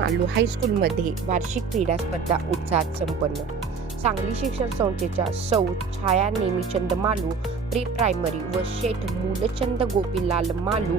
मालू हायस्कूलमध्ये वार्षिक क्रीडा स्पर्धा उत्साहात संपन्न. सांगली शिक्षण संस्थेच्या सौ छाया नेमीचंद मालू प्री प्रायमरी व Sheth Moolchand Gopilal Malu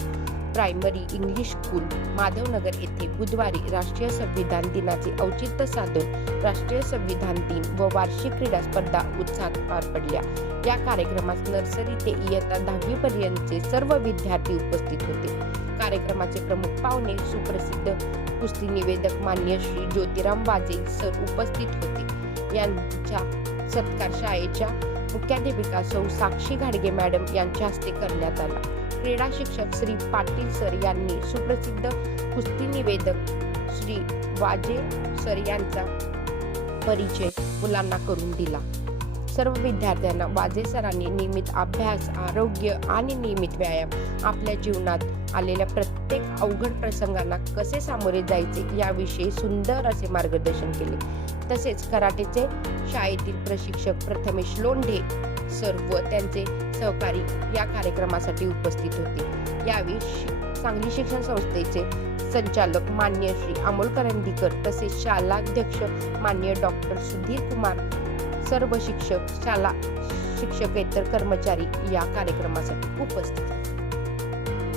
primary English school Madhavnagar येथे बुधवारी राष्ट्रीय संविधान दिनाचे औचित्य साधून राष्ट्रीय संविधान दिन व वार्षिक क्रीडा स्पर्धा उत्साहात पार पडल्या. या कार्यक्रमास नर्सरी ते इयत्ता 10वी पर्यंतचे सर्व विद्यार्थी उपस्थित होते. कार्यक्रमाचे प्रमुख पाहुणे सुप्रसिद्ध कुस्ती निवेदक मान्य श्री ज्योतिराम वाजे सर उपस्थित होते. यांचा सत्कार शाळेच्या मुख्याध्यापिका सौ साक्षी घाडगे मॅडम यांच्या हस्ते करण्यात आला. क्रीडा शिक्षक श्री पाटील सर यांनी सुप्रसिद्ध कुस्ती निवेदक श्री वाजे सर यांचा परिचय मुलांना करून दिला. सर्व विद्यार्थ्यांना वाजे सरांनी नियमित अभ्यास, आरोग्य आणि नियमित व्यायाम, आपल्या जीवनात आलेल्या प्रत्येक अवघड प्रसंगांना कसे सामोरे जायचे याविषयी सुंदर असे मार्गदर्शन केले. तसेच कराटेचे शाळेतील प्रशिक्षक प्रथमेश लोंढे सर व त्यांचे सहकारी या कार्यक्रमासाठी उपस्थित होते. यावेळी सांगली शिक्षण संस्थेचे संचालक मान्य श्री अमोल करंदीकर तसेच शालाध्यक्ष मान्य डॉक्टर सुधीर कुमार, सर्व शिक्षक, शाळा शिक्षकेतर कर्मचारी या कार्यक्रमासाठी उपस्थित.